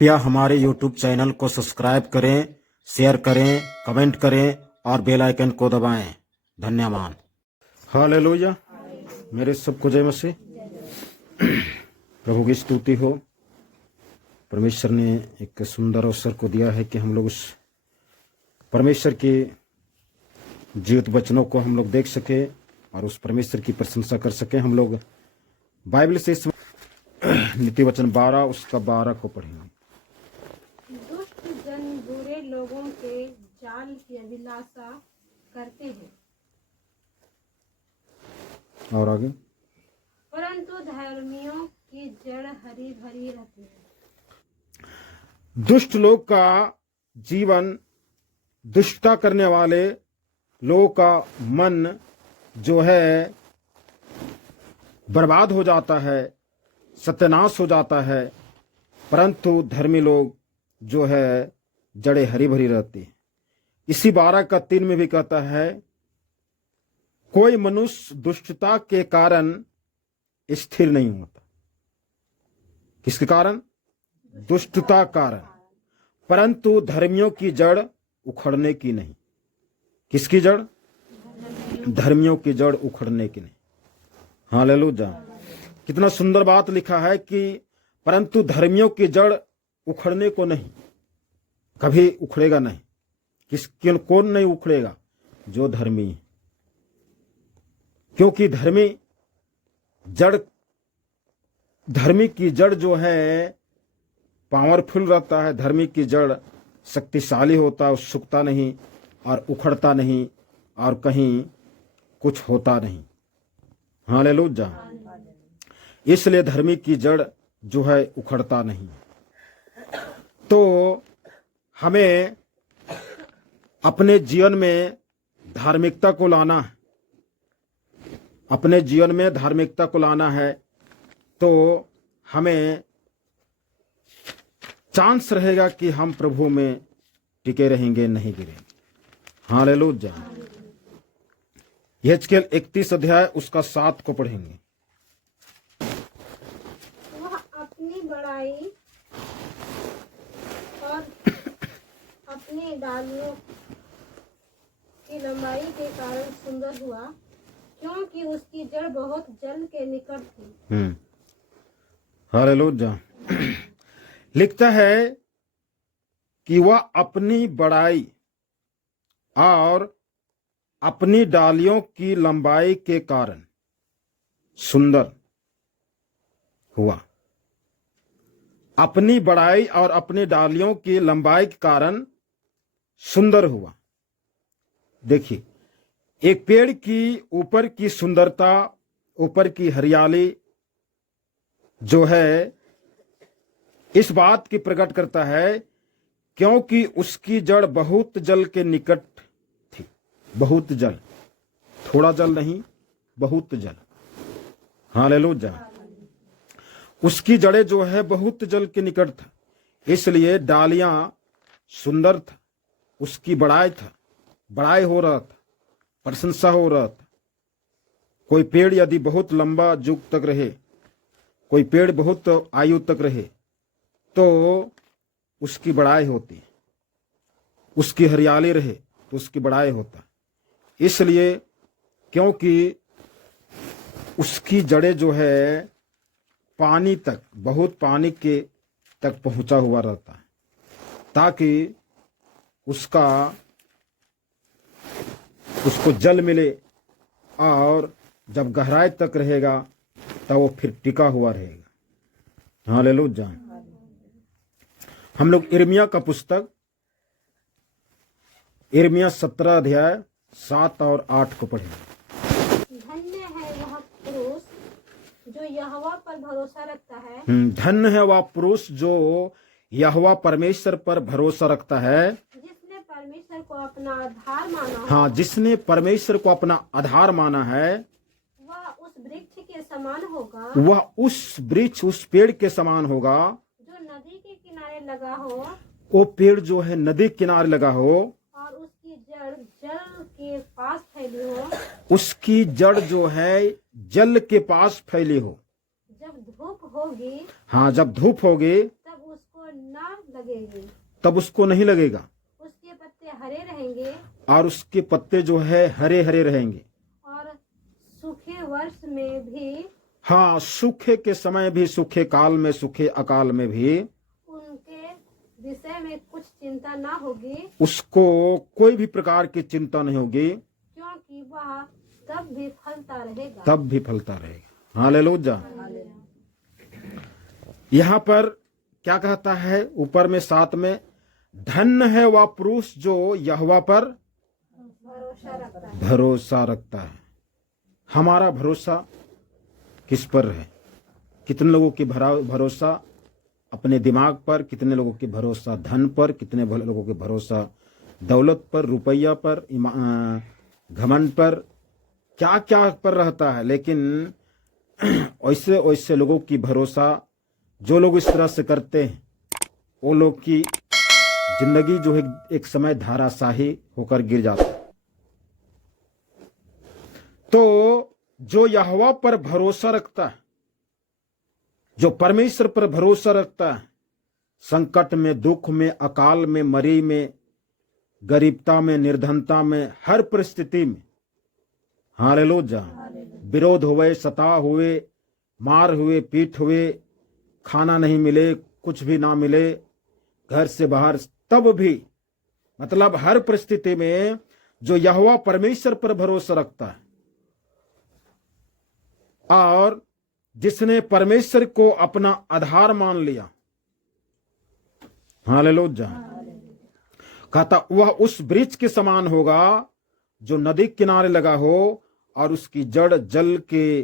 कृपया हमारे YouTube channel को सब्सक्राइब करें, शेयर करें, कमेंट करें और बेल आइकन को दबाएं। धन्यवाद। हालेलुया। मेरे सबको जय मसीह। प्रभु की स्तुति हो। परमेश्वर ने एक सुंदर अवसर को दिया है कि हम लोग उस परमेश्वर के जीवित वचनों को हम लोग देख सके और उस परमेश्वर की प्रशंसा कर सके। हम लोग बाइबल से इस नीति वचन 12 उसका 12 को पढ़ेंगे। दुष्ट जन बुरे लोगों के जाल की अभिलाषा करते हैं, और आगे, परंतु धर्मियों की जड़ हरी भरी रहती है। दुष्ट लोग का जीवन, दुष्टता करने वाले लोगों का मन जो है बर्बाद हो जाता है, सत्यानाश हो जाता है, परंतु धर्मी लोग जो है जड़ें हरी भरी रहती है। इसी 12 का 3 में भी कहता है, कोई मनुष्य दुष्टता के कारण स्थिर नहीं होता। किसके कारण? दुष्टता कारण, परंतु धर्मियों की जड़ उखड़ने की नहीं। किसकी जड़? धर्मियों की जड़ उखड़ने की नहीं। हालेलुया। कितना सुंदर बात लिखा है कि परंतु धर्मियों की जड़ उखड़ने को नहीं, कभी उखड़ेगा नहीं। कौन नहीं उखड़ेगा? जो धर्मी है, क्योंकि धर्मी की जड़ जो है पावरफुल रहता है। धर्मी की जड़ शक्तिशाली होता है, सूखता नहीं और उखड़ता नहीं और कहीं कुछ होता नहीं। हालेलुया। इसलिए धर्मी की जड़ जो है उखड़ता नहीं। तो हमें अपने जीवन में धार्मिकता को लाना है। अपने जीवन में धार्मिकता को लाना है तो हमें चांस रहेगा कि हम प्रभु में टिके रहेंगे, नहीं गिरेंगे। हालेलुया। यहेजकेल 31 अध्याय उसका 7 को पढ़ेंगे। वह अपनी बड़ाई और अपनी डालियों की लंबाई के कारण सुंदर हुआ, क्योंकि उसकी जड़ बहुत जल के निकट थी। हालेलुया। लिखता है कि वह अपनी बड़ाई और अपनी डालियों की लंबाई के कारण सुंदर हुआ। अपनी बड़ाई और अपनी डालियों की लंबाई के कारण सुंदर हुआ। देखिए, एक पेड़ की ऊपर की सुंदरता, ऊपर की हरियाली जो है इस बात की प्रकट करता है क्योंकि उसकी जड़ बहुत जल के निकट थी। बहुत जल, थोड़ा जल नहीं, बहुत जल। हालेलुया। उसकी जड़ें जो है बहुत जल के निकट था, इसलिए डालियां सुंदर था। उसकी बड़ाई था, बड़ाई हो रहा था, प्रशंसा हो रहा था। कोई पेड़ यदि बहुत लंबा युग तक रहे, कोई पेड़ बहुत आयु तक रहे तो उसकी बड़ाई होती है। उसकी हरियाली रहे तो उसकी बड़ाई होता है। इसलिए क्योंकि उसकी जड़ें जो है पानी तक, बहुत पानी के तक पहुंचा हुआ रहता है, ताकि उसको जल मिले और जब गहराई तक रहेगा तब वो फिर टिका हुआ रहेगा। हालेलुया। हम लोग यिर्मयाह का पुस्तक, यिर्मयाह 17 अध्याय 7 और 8 को पढ़ेंगे। धन्य है वह पुरुष जो यहोवा पर भरोसा रखता है। धन्य है वह पुरुष जो यहोवा परमेश्वर पर भरोसा रखता है, जिसने परमेश्वर को अपना आधार माना। हाँ, जिसने परमेश्वर को अपना आधार माना है। वह उस वृक्ष के समान होगा, वह उस वृक्ष, उस पेड़ के समान होगा जो नदी के किनारे लगा हो। वो पेड़ जो है नदी किनारे लगा हो और उसकी जड़ जल के पास फैली हो। उसकी जड़ जो है जल के पास फैली हो। जब धूप होगी, हाँ, जब धूप होगी तब उसको न लगेगी, तब उसको नहीं लगेगा, उसके पत्ते हरे रहेंगे और उसके पत्ते जो है हरे हरे रहेंगे। और सूखे वर्ष में भी हाँ, सूखे के समय भी, सूखे काल में, सूखे अकाल में भी उनके विषय में कुछ चिंता न होगी, उसको कोई भी प्रकार की चिंता नहीं होगी, क्योंकि वह तब भी फलता रहेगा। तब भी फलता रहेगा। हालेलुया। यहाँ पर क्या कहता है ऊपर में 7 में, धन्य है वह पुरुष जो यहोवा पर भरोसा रखता है। भरोसा रखता है। हमारा भरोसा किस पर है? कितने लोगों की भरोसा अपने दिमाग पर, कितने लोगों की भरोसा धन पर, कितने लोगों की भरोसा दौलत पर, रुपया पर, घमंड पर, क्या क्या पर रहता है। लेकिन वैसे वैसे लोगों की भरोसा, जो लोग इस तरह से करते हैं, वो लोग की जिंदगी जो है एक समय धाराशाही होकर गिर जाता है। तो जो यहोवा पर भरोसा रखता है, जो परमेश्वर पर भरोसा रखता है, संकट में, दुख में, अकाल में, मरी में, गरीबता में, निर्धनता में, हर परिस्थिति में, हालेलुया, विरोध हुए, सता हुए, मार हुए, पीट हुए, खाना नहीं मिले, कुछ भी ना मिले, घर से बाहर, तब भी, मतलब हर परिस्थिति में जो यहोवा परमेश्वर पर भरोसा रखता है और जिसने परमेश्वर को अपना आधार मान लिया, हालेलुया, कहता वह उस वृक्ष के समान होगा जो नदी किनारे लगा हो और उसकी जड़ जल के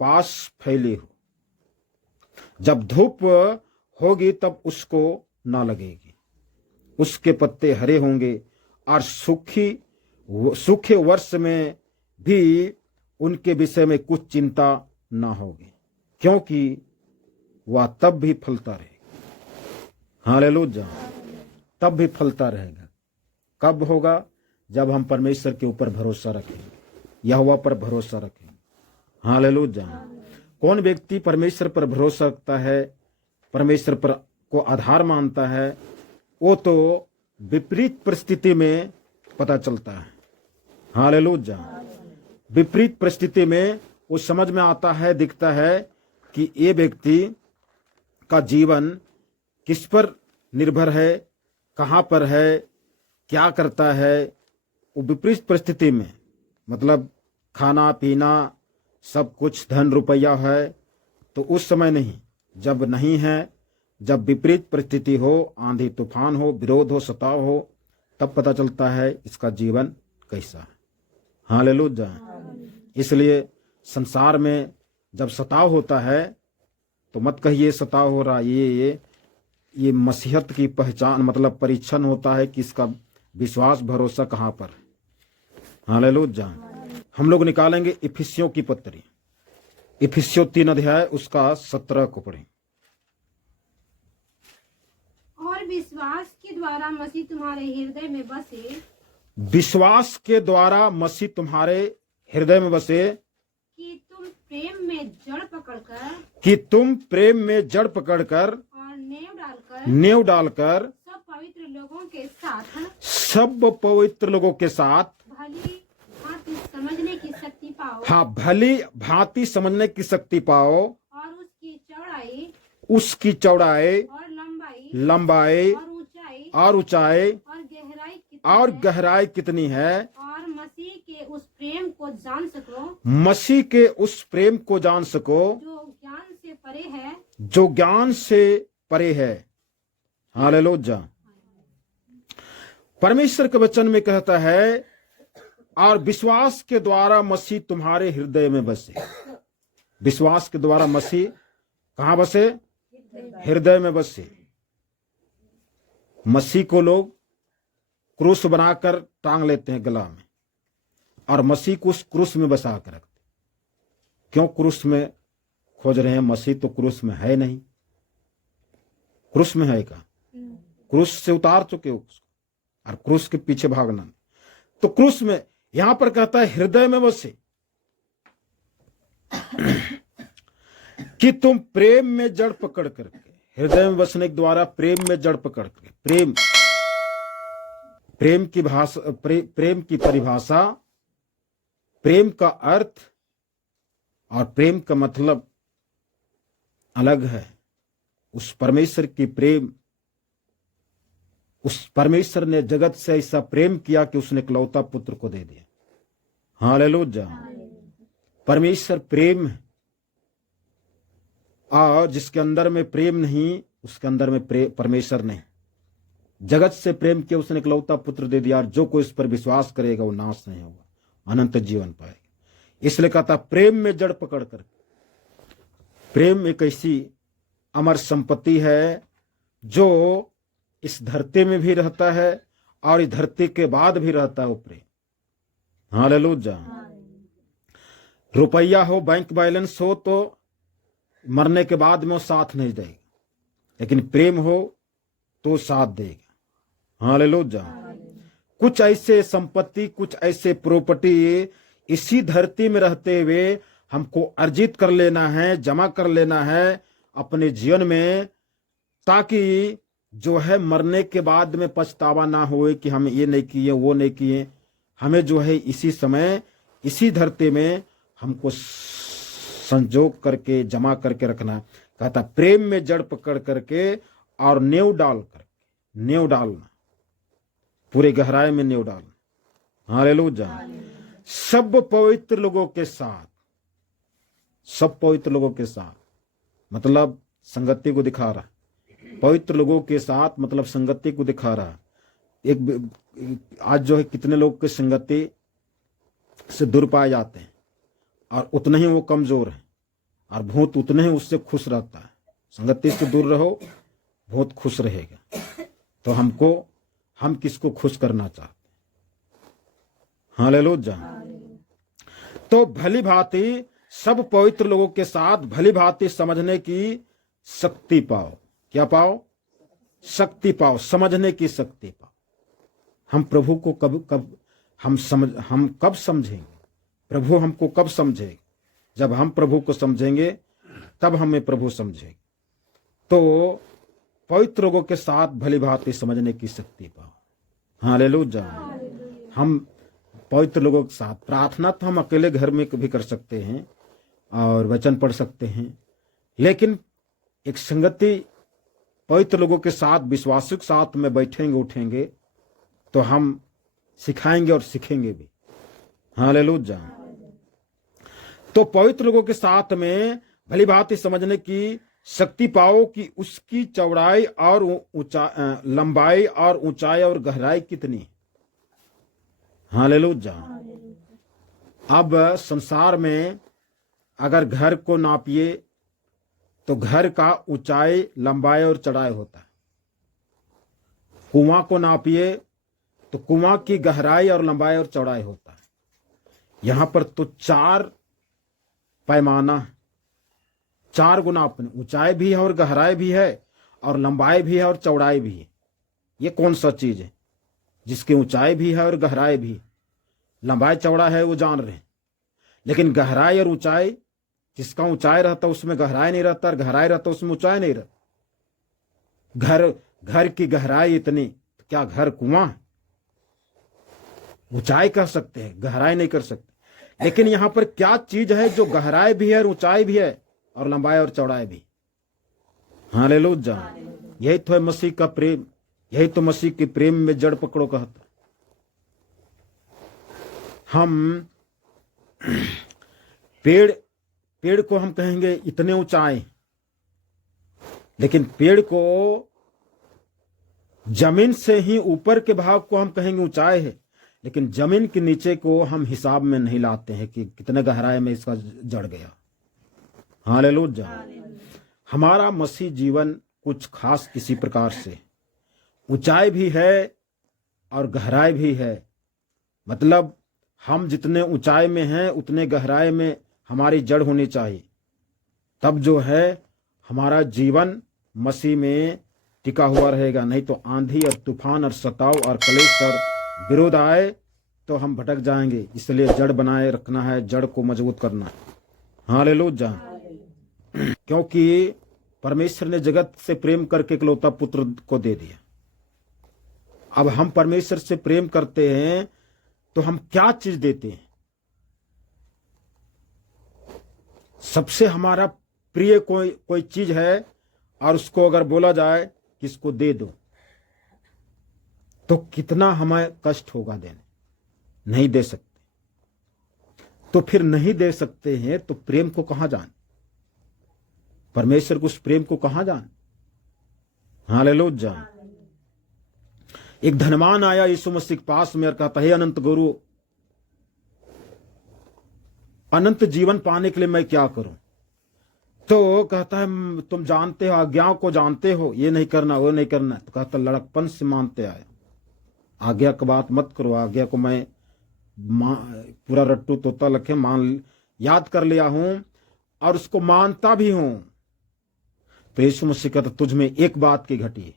पास फैली हो। जब धूप होगी तब उसको ना लगेगी, उसके पत्ते हरे होंगे और सूखे वर्ष में भी उनके विषय में कुछ चिंता ना होगी, क्योंकि वह तब भी फलता रहेगा। हालेलुया, तब भी फलता रहेगा। कब होगा? जब हम परमेश्वर के ऊपर भरोसा रखेंगे, यहोवा पर भरोसा रखेंगे। हालेलुया। कौन व्यक्ति परमेश्वर पर भरोसा रखता है, परमेश्वर पर को आधार मानता है, वो तो विपरीत परिस्थिति में पता चलता है। हालेलुया। विपरीत परिस्थिति में वो समझ में आता है, दिखता है कि ये व्यक्ति का जीवन किस पर निर्भर है, कहाँ पर है, क्या करता है। वो विपरीत परिस्थिति में, मतलब खाना पीना सब कुछ, धन रुपया है, तो उस समय नहीं, जब नहीं है, जब विपरीत परिस्थिति हो, आंधी तूफान हो, विरोध हो, सताव हो, तब पता चलता है इसका जीवन कैसा है। हालेलुया। इसलिए संसार में जब सताव होता है तो मत कहिए सताव हो रहा, ये मसीहत की पहचान, मतलब परीक्षण होता है कि इसका विश्वास भरोसा कहाँ पर है। हालेलुया। हम लोग निकालेंगे इफिसियों की पत्री, इफिसियों 3 अध्याय उसका 17 को पढ़ें। और विश्वास के द्वारा मसीह तुम्हारे हृदय में बसे, विश्वास के द्वारा मसीह तुम्हारे हृदय में बसे, कि तुम प्रेम में जड़ पकड़कर कि तुम प्रेम में जड़ पकड़कर और नेव डालकर सब पवित्र लोगों के साथ भली भांति समझने की शक्ति पाओ। हाँ, भली भांति समझने की शक्ति पाओ, और उसकी चौड़ाई और लंबाई और ऊंचाई और गहराई गहराई कितनी है, और मसीह के उस प्रेम को जान सको, मसीह के उस प्रेम को जान सको जो ज्ञान से परे है, जो ज्ञान से परे है। हालेलुया। परमेश्वर के वचन में कहता है, और विश्वास के द्वारा मसीह तुम्हारे हृदय में बसे। विश्वास के द्वारा मसीह कहाँ बसे? हृदय में बसे। मसीह को लोग क्रूस बनाकर टांग लेते हैं गला में, और मसीह को उस क्रूस में बसा कर रखते। क्यों क्रूस में खोज रहे हैं? मसीह तो क्रूस में है नहीं। क्रूस में है क्या? क्रूस से उतार चुके हो उसको, और क्रूस के पीछे भागना। तो क्रूस में, यहां पर कहता है हृदय में बसे, कि तुम प्रेम में जड़ पकड़ करके, हृदय में बसने के द्वारा प्रेम में जड़ पकड़ के प्रेम की भाषा, प्रेम की परिभाषा, प्रेम का अर्थ और प्रेम का मतलब अलग है। उस परमेश्वर की प्रेम, उस परमेश्वर ने जगत से ऐसा प्रेम किया कि उसने इकलौता पुत्र को दे दिया। हालेलुया। परमेश्वर प्रेम है, और जिसके अंदर में प्रेम नहीं उसके अंदर में परमेश्वर नहीं। जगत से प्रेम किया, उसने इकलौता पुत्र दे दिया, और जो कोई इस पर विश्वास करेगा वो नाश नहीं होगा, अनंत जीवन पाएगा। इसलिए कहता प्रेम में जड़ पकड़ कर। प्रेम एक ऐसी अमर संपत्ति है जो इस धरती में भी रहता है और इस धरती के बाद भी रहता है वो प्रेम। हालेलुया। रुपया हो, बैंक बैलेंस हो, तो मरने के बाद में वो साथ नहीं देगा, लेकिन प्रेम हो तो साथ देगा। हालेलुया। कुछ ऐसे संपत्ति, कुछ ऐसे प्रॉपर्टी इसी धरती में रहते हुए हमको अर्जित कर लेना है, जमा कर लेना है अपने जीवन में, ताकि जो है मरने के बाद में पछतावा ना होए कि हम ये नहीं किए, वो नहीं किए। हमें जो है इसी समय, इसी धरती में हमको संजोग करके, जमा करके रखना। कहता प्रेम में जड़ पकड़ करके और नेव डालना, पूरे गहराई में नेव डालना। हालेलुया। सब पवित्र लोगों के साथ, सब पवित्र लोगों के साथ मतलब संगति को दिखा रहा। पवित्र लोगों के साथ मतलब संगति को दिखा रहा। एक आज जो है कितने लोग के संगति से दूर पाए जाते हैं, और उतने ही वो कमजोर है, और बहुत उतने ही उससे खुश रहता है। संगति से दूर रहो, बहुत खुश रहेगा। तो हम किसको खुश करना चाहते हैं? हालेलुया। तो भली भांति सब पवित्र लोगों के साथ भली भांति समझने की शक्ति पाओ। क्या पाओ? शक्ति पाओ, समझने की शक्ति पाओ। हम प्रभु को हम कब समझेंगे? प्रभु हमको कब समझेगा? जब हम प्रभु को समझेंगे तब हमें प्रभु समझेगा। तो पवित्र लोगों के साथ भली भांति समझने की शक्ति पाओ। हालेलुया। हम पवित्र लोगों के साथ प्रार्थना तो हम अकेले घर में भी कर सकते हैं और वचन पढ़ सकते हैं, लेकिन एक संगति पवित्र लोगों के साथ, विश्वासियों के साथ में बैठेंगे, उठेंगे तो हम सिखाएंगे और सीखेंगे भी। हालेलुया। तो पवित्र लोगों के साथ में भली भांति समझने की शक्ति पाओ कि उसकी चौड़ाई और लंबाई और ऊंचाई और गहराई कितनी। हालेलुया। अब संसार में अगर घर को नापिए तो घर का ऊंचाई, लंबाई और चौड़ाई होता है। कुआं को नापिए तो कुआं की गहराई और लंबाई और चौड़ाई होता है। यहां पर तो 4 पैमाना, 4 गुना अपने, ऊंचाई भी है और गहराई भी है और लंबाई भी है और चौड़ाई भी है। ये कौन सा चीज है जिसकी ऊंचाई भी है और गहराई भी? लंबाई चौड़ा है वो जान रहे हैं, लेकिन गहराई और ऊंचाई, जिसका ऊंचाई रहता उसमें गहराई नहीं रहता और गहराई रहता उसमें ऊंचाई नहीं रहता। घर की गहराई इतनी, तो क्या घर कुआं है? ऊंचाई कह सकते हैं, गहराई नहीं कर सकते। लेकिन यहां पर क्या चीज है जो गहराई भी है और ऊंचाई भी है और लंबाई और चौड़ाई भी? हालेलुया। यही तो है मसीह का प्रेम, यही तो मसीह के प्रेम में जड़ पकड़ो कहता। हम पेड़ को हम कहेंगे इतने ऊंचाई, लेकिन पेड़ को जमीन से ही ऊपर के भाग को हम कहेंगे ऊंचाई है, लेकिन जमीन के नीचे को हम हिसाब में नहीं लाते हैं कि कितने गहराई में इसका जड़ गया। हालेलुया। हमारा मसीह जीवन कुछ खास किसी प्रकार से ऊंचाई भी है और गहराई भी है। मतलब हम जितने ऊंचाई में हैं उतने गहराई में हमारी जड़ होनी चाहिए, तब जो है हमारा जीवन मसीह में टिका हुआ रहेगा। नहीं तो आंधी और तूफान और सताव और कलेश और विरोध आए तो हम भटक जाएंगे। इसलिए जड़ बनाए रखना है, जड़ को मजबूत करना है। हालेलुया। क्योंकि परमेश्वर ने जगत से प्रेम करके इकलौता पुत्र को दे दिया। अब हम परमेश्वर से प्रेम करते हैं तो हम क्या चीज देते हैं? सबसे हमारा प्रिय कोई चीज है और उसको अगर बोला जाए कि इसको दे दो तो कितना हमें कष्ट होगा देने, नहीं दे सकते। तो फिर नहीं दे सकते हैं तो प्रेम को कहां जान, परमेश्वर को उस प्रेम को कहां जान। हालेलुया। एक धनवान आया यीशु मसीह के पास में और कहता है, अनंत गुरु, अनंत जीवन पाने के लिए मैं क्या करूं? तो कहता है, तुम जानते हो, आज्ञाओं को जानते हो, ये नहीं करना वो नहीं करना। तो कहता लड़कपन से मानते आया, आज्ञा की बात मत करो, आज्ञा को मैं पूरा रट्टू तोता लखे मान याद कर लिया हूं और उसको मानता भी हूं। तो यीशु मसीह कहता तुझ में एक बात की घटी है।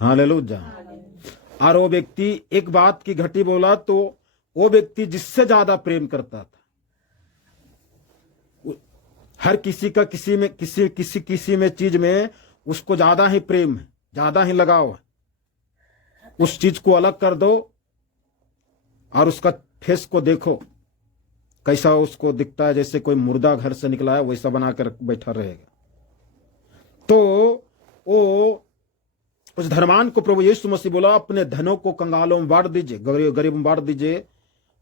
हालेलुया। और वो व्यक्ति एक बात की घटी बोला तो वो व्यक्ति जिससे ज्यादा प्रेम करता था, हर किसी का किसी में चीज में उसको ज्यादा ही प्रेम है, ज्यादा ही लगाव है। उस चीज को अलग कर दो और उसका फेस को देखो कैसा उसको दिखता है, जैसे कोई मुर्दा घर से निकला है वैसा बनाकर बैठा रहेगा। तो वो उस धनवान को प्रभु यीशु मसीह बोला, अपने धनों को कंगालों में बांट दीजिए, गरीबों में बांट दीजिए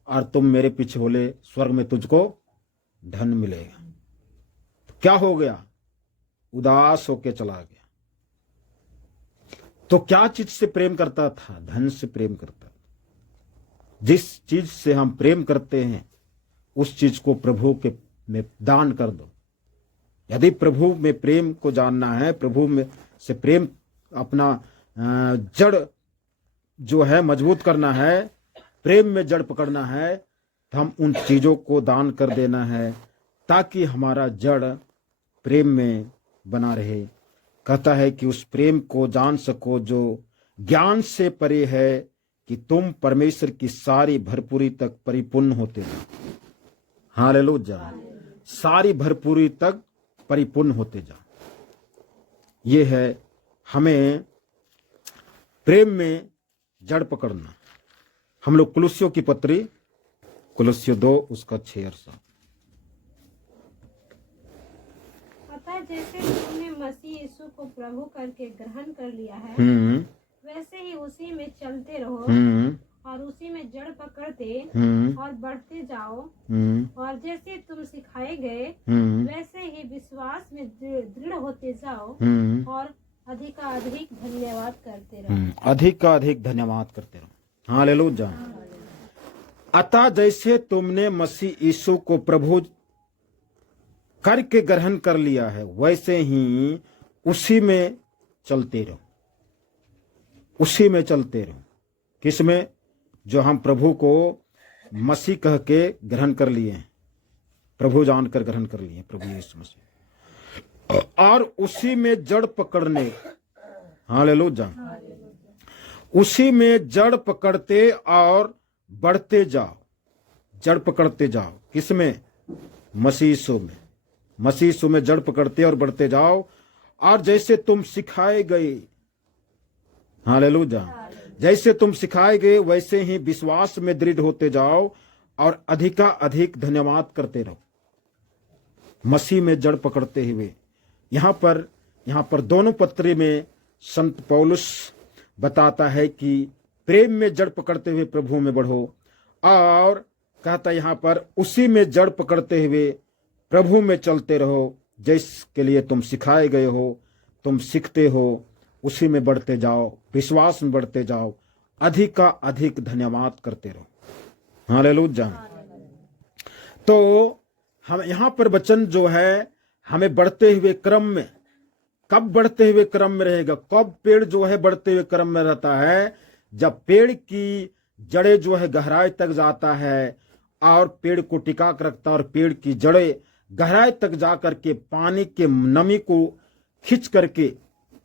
और तुम मेरे पीछे बोले स्वर्ग में तुझको धन मिलेगा। तो क्या हो गया? उदास होके चला गया। तो क्या चीज से प्रेम करता था? धन से प्रेम करता था। जिस चीज से हम प्रेम करते हैं उस चीज को प्रभु के में दान कर दो। यदि प्रभु में प्रेम को जानना है, प्रभु में से प्रेम अपना जड़ जो है मजबूत करना है, प्रेम में जड़ पकड़ना है, तो हम उन चीजों को दान कर देना है ताकि हमारा जड़ प्रेम में बना रहे। कहता है कि उस प्रेम को जान सको जो ज्ञान से परे है, कि तुम परमेश्वर की सारी भरपूरी तक परिपूर्ण होते जाओ। हालेलुया। सारी भरपूरी तक परिपूर्ण होते जाओ। ये है हमें प्रेम में जड़ पकड़ना। हम लोग कुलुस्सियों की पत्री, कुलुस्सियों 2 उसका 6 और 7। अतः जैसे तुमने मसीह यीशु को प्रभु करके ग्रहण कर लिया है, वैसे ही उसी में चलते रहो और उसी में जड़ पकड़ते और बढ़ते जाओ। और जैसे तुम सिखाए गए वैसे ही विश्वास में दृढ़ होते जाओ और अधिकाधिक धन्यवाद करते रहो। अधिकाधिक धन्यवाद करते रहो। हालेलुया। अतः जैसे तुमने मसीह यीशु को प्रभु करके ग्रहण कर लिया है वैसे ही उसी में चलते रहो। उसी में चलते रहो। किसमें? जो हम प्रभु को मसीह कह के ग्रहण कर लिए हैं, प्रभु जानकर ग्रहण कर लिए प्रभु यीशु मसीह, और उसी में जड़ पकड़ने। हालेलुया। उसी में जड़ पकड़ते और बढ़ते जाओ। जड़ पकड़ते जाओ किसमें? मसीह यीशु में। मसीह यीशु में जड़ पकड़ते और बढ़ते जाओ। और जैसे तुम सिखाए गए, हालेलुया, जैसे तुम सिखाए गए वैसे ही विश्वास में दृढ़ होते जाओ और अधिक धन्यवाद करते रहो। मसीह में जड़ पकड़ते हुए। यहां पर दोनों पत्री में संत पौलुस बताता है कि प्रेम में जड़ पकड़ते हुए प्रभु में बढ़ो, और कहता यहां पर उसी में जड़ पकड़ते हुए प्रभु में चलते रहो। जिसके लिए तुम सिखाए गए हो, तुम सीखते हो, उसी में बढ़ते जाओ, विश्वास में बढ़ते जाओ, अधिक धन्यवाद करते रहो। हालेलुया। तो हम यहां पर वचन जो है हमें बढ़ते हुए क्रम में, कब बढ़ते हुए क्रम में रहेगा? कब पेड़ जो है बढ़ते हुए क्रम में रहता है? जब पेड़ की जड़ें जो है गहराई तक जाता है और पेड़ को टिका कर रखता है, और पेड़ की जड़ें गहराई तक जाकर के पानी के नमी को खींच करके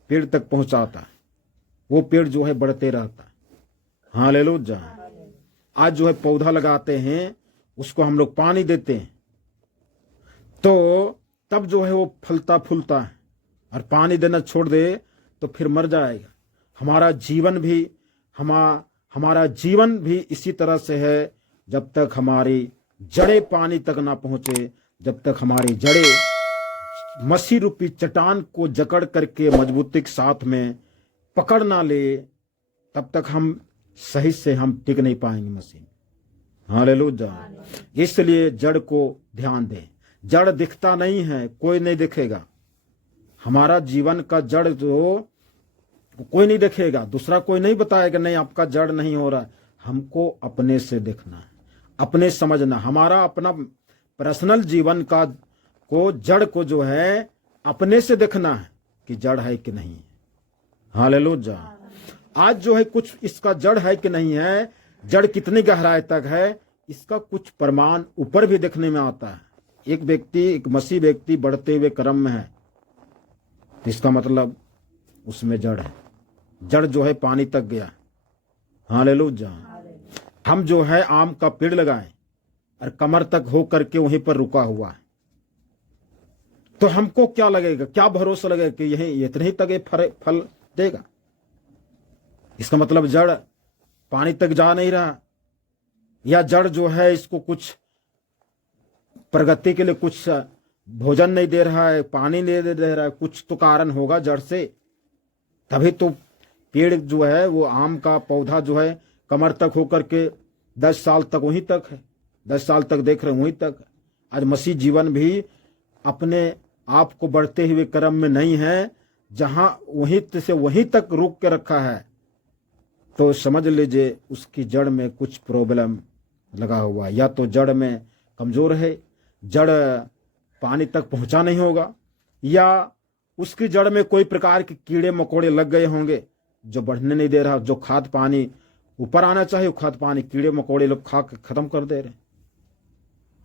पेड़ तक पहुंचाता है। वो पेड़ जो है बढ़ते रहता है। हालेलुया। आज जो है पौधा लगाते हैं, उसको हम लोग पानी देते हैं तो तब जो है वो फलता फूलता है। और पानी देना छोड़ दे तो फिर मर जाएगा। हमारा जीवन भी इसी तरह से है, जब तक हमारी जड़ें पानी तक ना पहुंचे, जब तक हमारी जड़ें मसीह रूपी चट्टान को जकड़ करके मजबूती के साथ में पकड़ ना ले, तब तक हम सही से हम टिक नहीं पाएंगे मसीह। हालेलुया। इसलिए जड़ को ध्यान दें। जड़ दिखता नहीं है, कोई नहीं देखेगा। हमारा जीवन का जड़ जो कोई नहीं देखेगा, दूसरा कोई नहीं बताएगा नहीं आपका जड़ नहीं हो रहा है। हमको अपने से देखना है, अपने समझना। हमारा अपना पर्सनल जीवन का को जड़ को जो है अपने से देखना है कि जड़ है कि नहीं। हालेलुया। आज जो है कुछ इसका जड़ है कि नहीं है, जड़ कितनी गहराई तक है, इसका कुछ प्रमाण ऊपर भी देखने में आता है। एक मसीह व्यक्ति बढ़ते हुए क्रम में है, तो इसका मतलब उसमें जड़ है। जड़ जो है पानी तक गया। हालेलुया। हम जो है आम का पेड़ लगाएं और कमर तक हो करके वहीं पर रुका हुआ है, तो हमको क्या लगेगा, क्या भरोसा लगेगा कि यही इतने ही तक फल देगा। इसका मतलब जड़ पानी तक जा नहीं रहा, या जड़ जो है इसको कुछ प्रगति के लिए कुछ भोजन नहीं दे रहा है, पानी नहीं दे रहा है। कुछ तो कारण होगा जड़ से, तभी तो पेड़ जो है वो आम का पौधा जो है कमर तक होकर के 10 साल तक वहीं तक है, 10 साल तक देख रहे वहीं तक। आज मसीह जीवन भी अपने आप को बढ़ते हुए क्रम में नहीं है, जहां वहीं तक रोक के रखा है, तो समझ लीजिए उसकी जड़ में कुछ प्रॉब्लम लगा हुआ है। या तो जड़ में कमजोर है, जड़ पानी तक पहुंचा नहीं होगा, या उसकी जड़ में कोई प्रकार के कीड़े मकोड़े लग गए होंगे जो बढ़ने नहीं दे रहा। जो खाद पानी ऊपर आना चाहिए वो खाद पानी कीड़े मकोड़े लोग खा के खत्म कर दे रहे।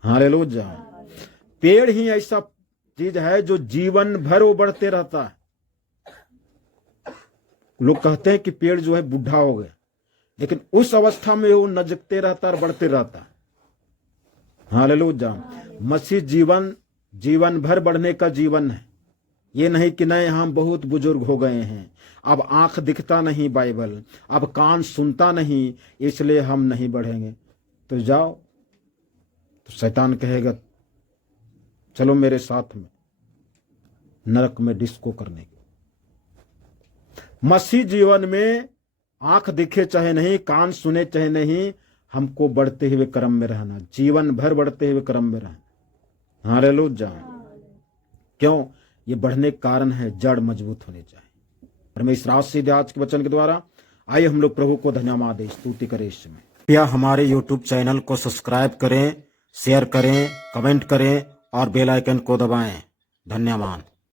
हालेलुया। पेड़ ही ऐसा चीज है जो जीवन भर वो बढ़ते रहता है। लोग कहते हैं कि पेड़ जो है बूढ़ा हो गया, लेकिन उस अवस्था में वो नजकते रहता और बढ़ते रहता है। हालेलुया। मसीह जीवन भर बढ़ने का जीवन है। ये नहीं कि नहीं हम बहुत बुजुर्ग हो गए हैं, अब आंख दिखता नहीं बाइबल, अब कान सुनता नहीं, इसलिए हम नहीं बढ़ेंगे। तो जाओ, तो शैतान कहेगा चलो मेरे साथ में नरक में डिस्को करने की। मसीह जीवन में आंख दिखे चाहे नहीं, कान सुने चाहे नहीं, हमको बढ़ते हुए क्रम में रहना, जीवन भर बढ़ते हुए क्रम में रहना। हालेलुया। क्यों? ये बढ़ने का कारण है जड़ मजबूत होने चाहिए। परमेश्वर आशीष आज के वचन के द्वारा आइए हम लोग प्रभु को धन्यवाद दें, स्तुति करें इस समय। या हमारे YouTube चैनल को सब्सक्राइब करें, शेयर करें, कमेंट करें और बेल आइकन को दबाएं। धन्यवाद।